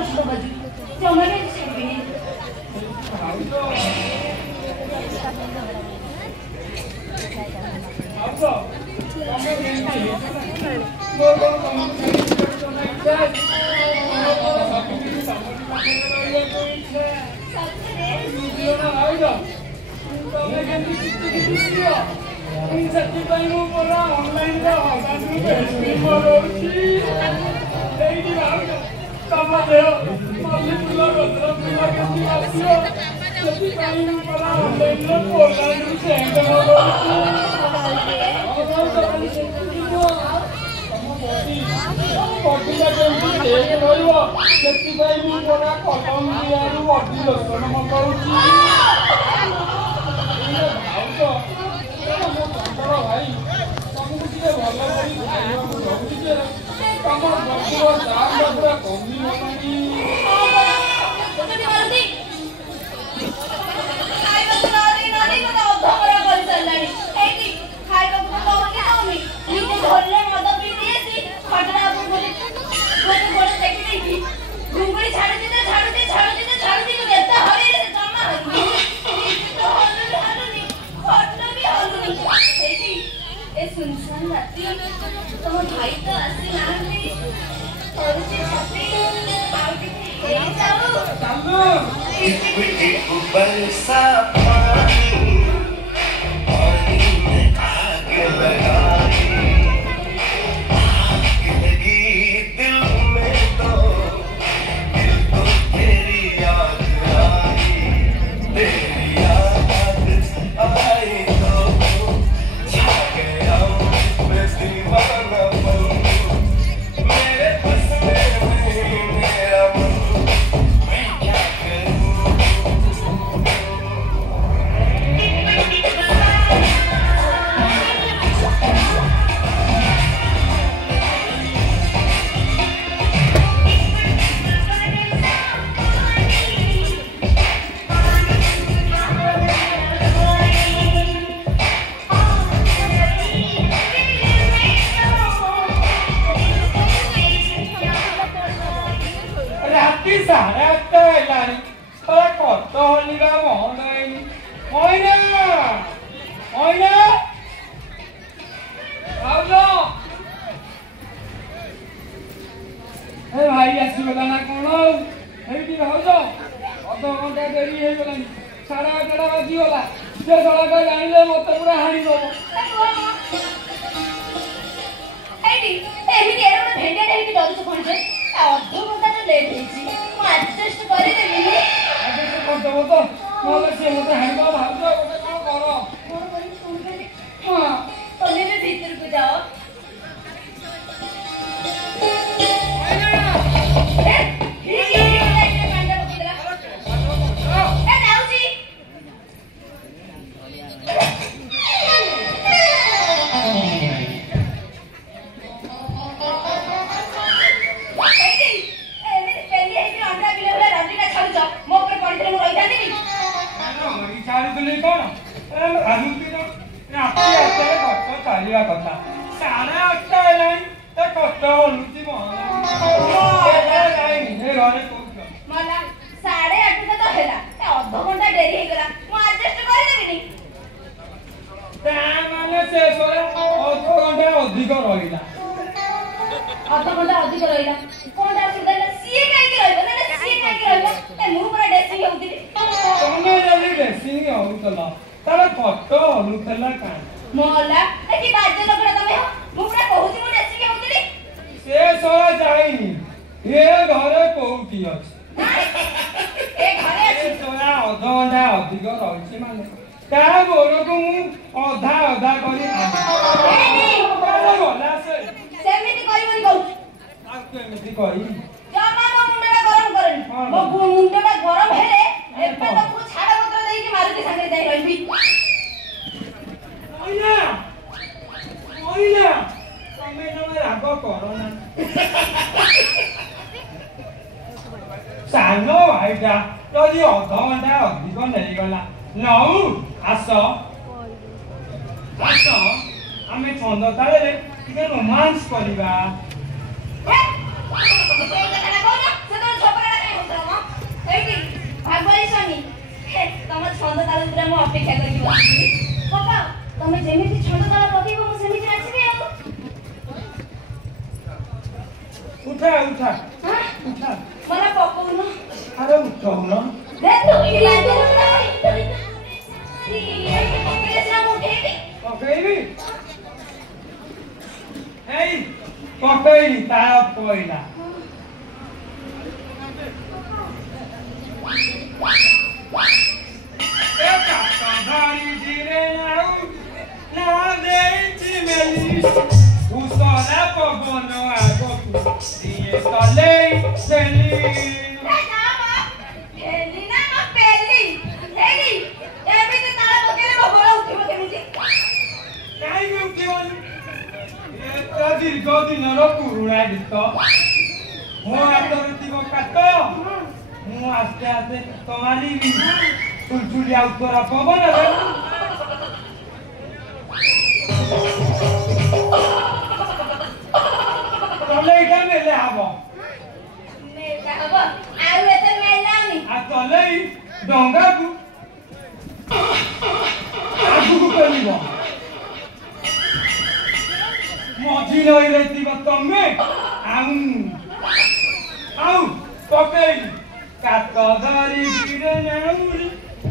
ଦଶ ବଜୁ ଜମାରେ ଶୁଣିବିନି। ସେଥିପାଇଁ ମୁଁ ପୁରା ଅନଲାଇନରେ ତମ ଦେହ ମଲ୍ଲି ଫୁଲ ଗଛର ଫୁଲ କେମିତି ଆସିବ ସେଥିପାଇଁ ମୁଁ ପୁରା ଅନଲାଇନରେ ଅନଲାଇନରୁ ସେଣ୍ଡ ବଡିଟା କେମିତି ଠିକ ରହିବ ସେଥିପାଇଁ ମୁଁ ପୁରା କଲମ୍ବିଆରୁ ବଡି ଲୋସନ ମଗାଉଛି। ଭାଇ ତମକୁ ଟିକେ ଭଲ କରି ଖାଇବାକୁ ଦଉଛି ଯେ ତମ ବଡିର ଦାମ ପୁରା କମିଗଲାଣି। तुम भाई तो आसी नांदी करूची छाती आउटी हे जाऊ चालू बरसा पानी में आग लगाई आग लगी दिल में तो तेरी याद आई तेरी याद आई तो छा गया मैं दीवाना बन मेरे बस में नहीं मेरा मन मैं क्या करूं। राती 8:30 ହେଲାଣି ଖରା କଟ ହଲିବା ମନ ହେଇନି। ମଇନା ମଇନା ଭାଉଜ ଏ ଭାଇ ଆସିଗଲା ନା କଣ ଆଉ ହେଇଟି ଭାଉଜ ଅଧଘଣ୍ଟା ଡେରି ହେଇଗଲାଣି 8:30 ବାଜିଗଲା ସେ ସଳକା ଜାଣିଲେ ମତେ ପୁରା ହାଣିଦବ। ଏଇଟି ଏମିତି ଏରେ ଗୋଟେ ଭେଣ୍ଡିଆ ହେଇକି ଡରୁଛୁ କଣ ଯେ ଅଧଘଣ୍ଟା ତ ଲେଟ୍ ହେଇଛି ମୁଁ ଆଡଜଷ୍ଟ କରିଦେବି। ଆଡଜଷ୍ଟ କରିଦେବ ତ ନହେଲେ ସିଏ ମତେ ହାଣିଦବ। ଭାଉଜ ଗୋଟେ କଣ କର କଣ କରିବି ଶୁଣିବେନି। ହଁ ତମେ ବି ଭିତରକୁ ଯାଅ। ଛାଡୁଥିଲି କଣ ଚାଲିବା କଥା 8:30 ହେଲାଣି ତା କଷ୍ଟ ହଲୁଛି ଯାଇନି ଏ ଘରେ କହୁଛ मला 8:30 ତ ହେଲା ଅଧଘଣ୍ଟା ଡେରି ହେଇଗଲା ମୁଁ ଆଡଜଷ୍ଟ କରିଦେବିନି। ତା ମାନେ ଶେଷରେ ଅଧଘଣ୍ଟା ଅଧିକ ରହିଲା। ଅଧଘଣ୍ଟା ଅଧିକ ରହିଲା କଣଟା ଅସୁବିଧା ହେଲା? ସିଏ କାହିଁକି ରହିବ ନା ସିଏ କାହିଁକି ରହିବ? ମୁଁ ପୁରା ଡ୍ରେସିଂ ହଉଥିଲି। ତମେ ଯଦି ଡ୍ରେସିଂ ହଉଥିଲ ତାର କଷ୍ଟ ହଲୁଥିଲା କାହିଁ? ମଲା କି ବାଜ୍ୟ ଲୋକଟା ତମେ ମୁଁ ପୁରା କହୁଛି ମୁଁ ଡ୍ରେସିଂ ହଉଥିଲି। ସେ ସହ ଯାଇନି ଏ ଘରେ କୋଉଠି ଅଛି? ଏ ଘରେ ଅଛି ଅଧଘଣ୍ଟା ଅଧିକ ରହିଛି ମାନେ ତା ଗୋରକୁ ମୁଁ ଅଧା ଅଧା କରି ଗଲା ସେମିତି କରିବନି କହୁଛି। ଆଉ କେମିତି କହିବି? ଜମା ମୋ ମୁଣ୍ଡଟା ଗରମ କରେନି। ମୋ ମୁଣ୍ଡଟା ଗରମ ହେଲେ ଏବେ ତମକୁ ଛାଡ ପତ୍ର ଦେଇକି ମାରୁତି ସାଙ୍ଗରେ ଯାଇ ରହିବି। ମଇନା ମଇନା ତମେ ଜମା ରାଗ କର ନା। ସାନ ଭାଇଟା ଯଦି ଅଧଘଣ୍ଟା ଅଧିକ ନେଇଗଲା ନଉ ଆସ ଆସ ଆମେ ଛନ୍ଦ ତାଳରେ ଟିକେ ରୋମାନ୍ସ କରିବା। ଏ କଥାଟା କହୁନ ସେତେବେଳେ ଝଗଡ଼ା ଅପେକ୍ଷା କରିକି ବସିବି। ବାପା ତମେ ଯେମିତି ଛୋଟ ତାଳ ପକେଇବ ମୁଁ ସେମିତି ନାଚିବି ଆଉ। ଉଠା ଉଠା ହାଁ ଉଠା। मला ପକଉନ। ଆରେ ଉଠଉନ। ଦେଖ ଇଲା ପକେଇଲେ ସିନା ମୁଁ ଉଠେଇବି। ପକେଇବି ଏଇ ପକେଇଲି ତାଳ ପଇଲା। Usora pogona agoku, diye tolei seli. Peli na ma peli. Eli, ଏମିତି ତାଳ ପକେଇଲେ ମୋ ଗୋଡ଼ ଉଠିବ କେମିତି? କାହିଁକି ଉଠିବନି? ଏତ ଦୀର୍ଘ ଦିନର ପୁରୁଣା ଗୀତ। ମୋ ହାତରେ ଥିବ କାତ, ମୁଁ ଆସ୍ତେ ଆସ୍ତେ କାତ ମାରିବି। ସୁଲସୁଲିଆ ଉତ୍ତରା ପବନରେ ତଲେଇଟା ମେଲେ ହବ। ମେଲା ହବ ଆଉ ଏତେ ମେଲାନି। ଆଉ ତଲେଇ ଡଙ୍ଗାକୁ ଆଗକୁ ପେଲିବ। ମଝି ନଈରେ ଥିବ ତମେ ଆଉ ପକେଇଲି କାତ ଧରି ଗିରେ ନାଉରି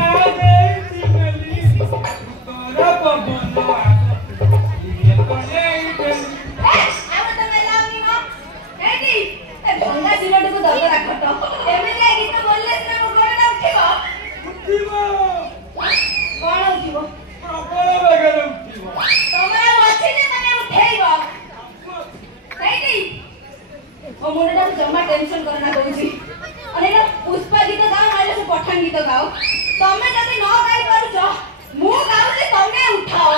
ଆଦେଇଛି ମେଲି ଉତ୍ତର ପବନ ଆଗକୁ ଇଏ ତଲେଇ ପେଲି। ଆଉ ଏତେ ମେଲାନି ମ। ଏଠି ଏ ଭଙ୍ଗା ସିଲଟକୁ ଦରକାର ଖଟ। ଏମିତି ଗୀତ ବୋଲିଲେ ସିନା ମୋ ଗୋଡ଼ଟା ଉଠିବ। ଉଠିବ କଣ ଉଠିବ? ପ୍ରବଳ ବେଗରେ ଉଠିବ। ତମର ଅଛି ଯେ ତମେ ଉଠେଇବ। ସେଇଠି ମୋ ମୁଣ୍ଡଟାକୁ ଜମା ଟେନସନ କରନା କହୁଛି। ଅନେକ ପୁଷ୍ପା ଗୀତ ଗାଅ ନହେଲେ ସେ ପଠାଣ ଗୀତ ଗାଅ। ତମେ ଯଦି ନ ଗାଇ ପାରୁଛ ମୁଁ ଗାଉଛି ତମେ ଉଠାଅ।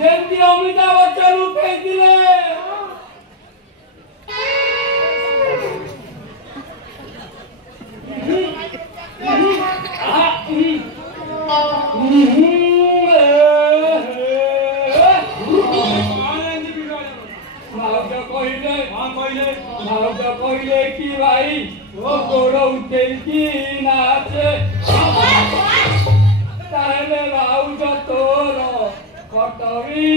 ଯେମିତି ଅମିତାଭ ବଚ୍ଚନ ଉଠେଇଥିଲେ। କହିଲେ କି ଭାଇ ଓ ଗୋଡ଼ ଉଠେଇକି ନାଚେ ତାହେଲେ ଭାଉଜ ତୋର ଖଟବି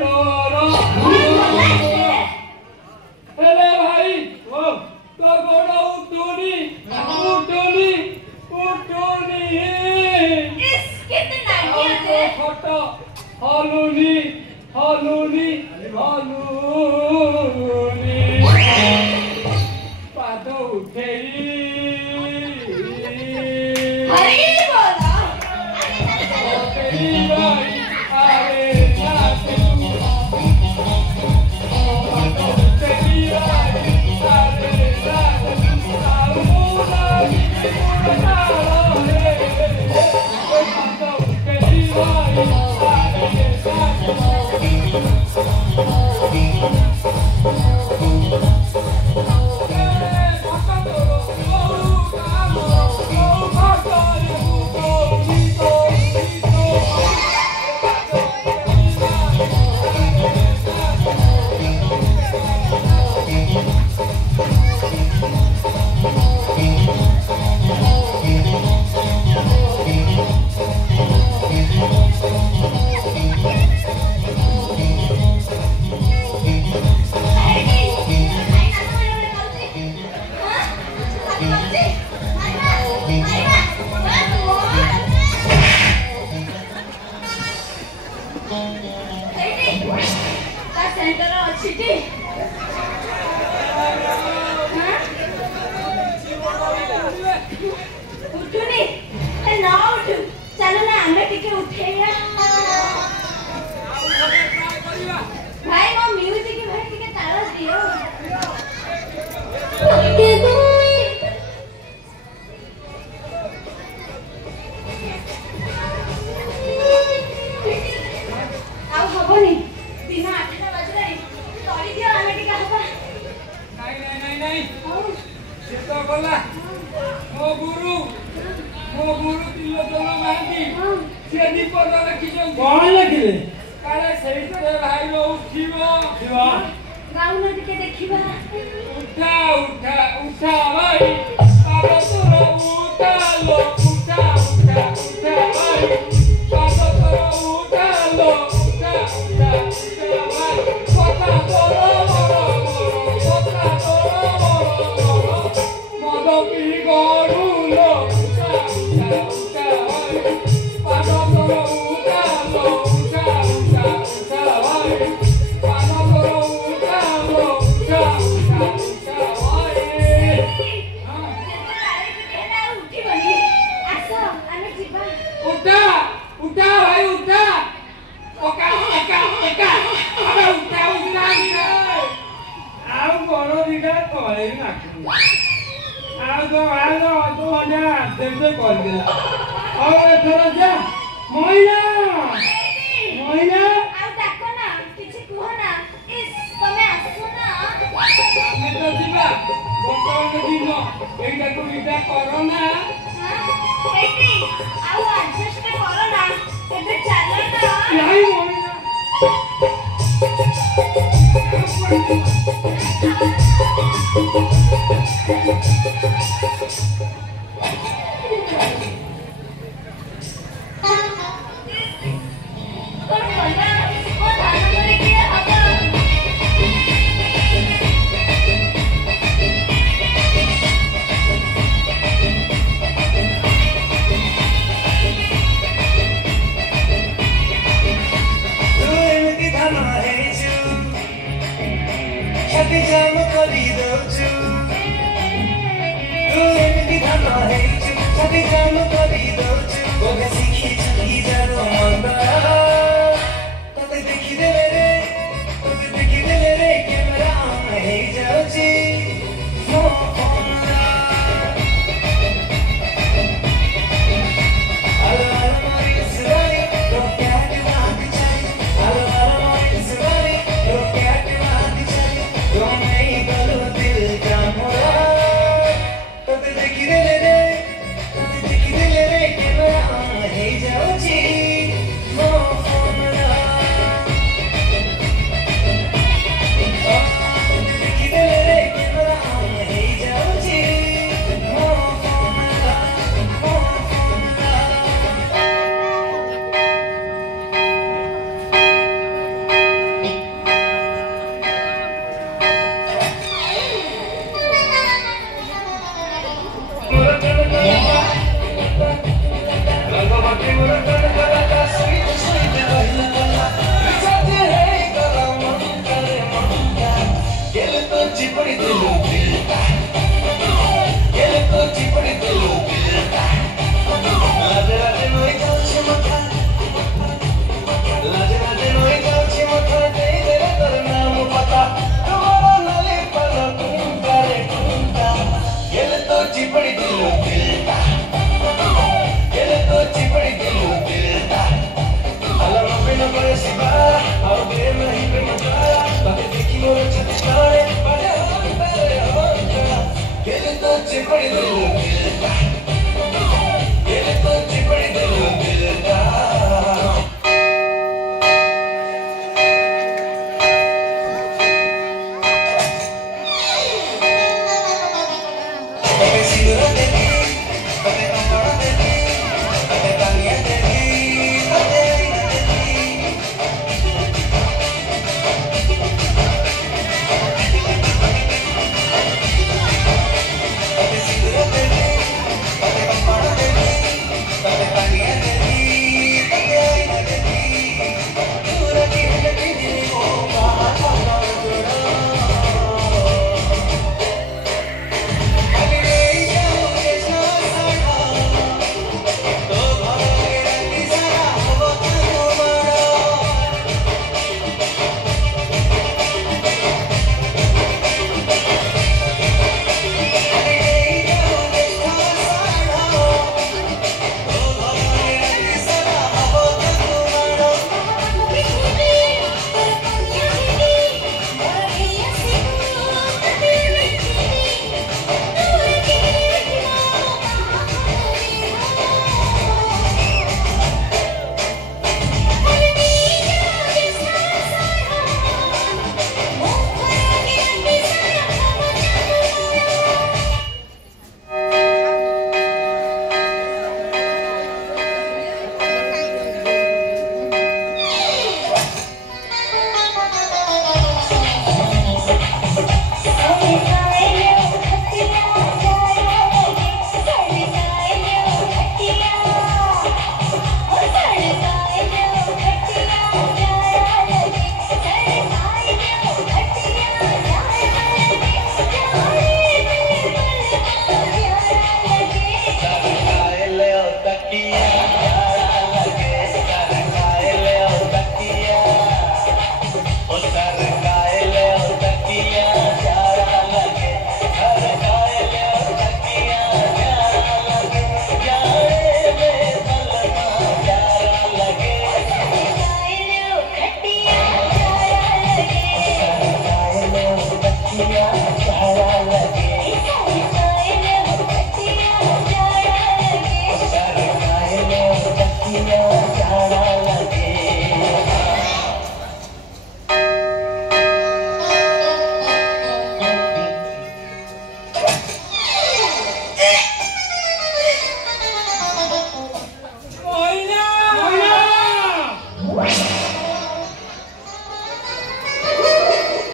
ତୋର। ହେଲେ ଭାଇ ତୋ ଗୋଡ଼ ଉଠୁନି ଉଠୁନି ଉଠୁନି। ଖଟ ହଲୁନି ହଲୁନି ହଲୁନି। ପାଦ ଉଠେଇ Thank you. ଆମେ ଟିକେ ଉଠେଇବା ଭାଇ ମୋ ମ୍ୟୁଜିକ୍ ଭାଇ ଟିକେ ତାଳ ଦିଅ ଆଉ ହବନି ଦିନ 8ଟା ବାଜିଲାଣି କରିଦିଅ ଆମେ ଟିକେ ହବା ନାଇଁ ସେ ତ ଗଲା ମୋ ଗୁରୁ ତ୍ରିଲୋଚନ ମହାନ୍ତି ସିଏ ବିପଦ ଲେଖିଛନ୍ତି। କଣ ଲେଖିଲେ? କାଳେ ସେଇଥିରେ ଭାଇର ଉଠିବ ଗାଉନ ଟିକେ ଦେଖିବା ଉଠା ଭାଇ ପାଦ ତୋର ଉଠାଲୋ ଉଠା ଭାଇ ପାଦ ତୋର ଉଠାଲୋ ଉଠା ଭାଇ କଥା ତୋର ମଦ ପି ଗଡୁଲୋ ଉଠା ଭାଇ ପାଦ ତୋର ଉଠାଲୋ ଉଠା ଭାଇ ପାଦ ତୋର ଉଠାଲୋ ଉଠା ଭାଇ ଉଠିବନି ଆସ ଆମେ ଯିବା ଉଠା ଭାଇ ଉଠା ପକା ଆରେ ଉଠା ଆଉ କଣ ଦିଟା କଳେ ନାଚୁ ଆଉ ତ ଅଧା ଦେଶ କରିଦେଲା ଆଉ ଏଥର ଯା ମହିଳା ଆଉ ଡାକ ନା କିଛି କୁହ ନା ଇସ୍ ତମେ ଆସ ନା ଆମେ ତ ଯିବା ବର୍ତ୍ତମାନ ଦିନ ଏଇଟାକୁ ବିଦା କର ନା ଏଇଠି ଆଉ ଆଡଜଷ୍ଟ କର ନା ଏବେ ଚାଲ ନା ନାଇଁ ମହିଳା କଣ କଲା ମୋ ଧାନ ପରେ କିଏ ହବ तू एमती धन हेछु छति जाम करी दउछु तू एमती धन हेछु छति जाम